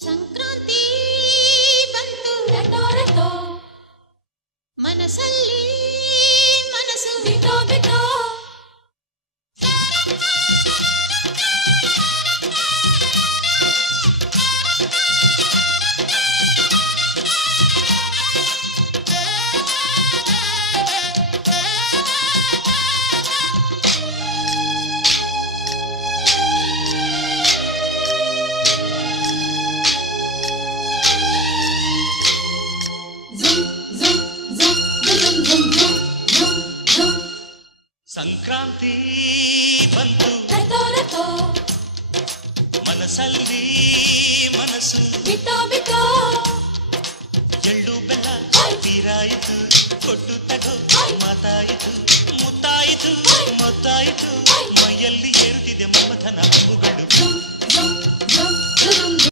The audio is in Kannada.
ಸಂಕ್ರಾಂತಿ ಬಂತು ರಟೋ ರಟೋ ಮನಸ್ಸಲ್ಲಿ ಮನಸ್ಸು ಸಂಕ್ರಾಂತಿ ಬಂತು. ಮನಸ್ಸಲ್ಲಿ ಮನಸ್ಸು. ಬಿತ್ತೋ ಬಿತ್ತೋ ಎಳ್ಳು ಬೆಲ್ಲ ತೀರಾಯಿತು. ಕೊಟ್ಟು ತಗೋ ಮಾತಾಯಿತು. ಮುತ್ತಾಯಿತು ಮತ್ತಾಯಿತು. ಮೈಯಲ್ಲಿ ಏರುತ್ತಿದೆ ಮಮತನ ಹೂಗಳು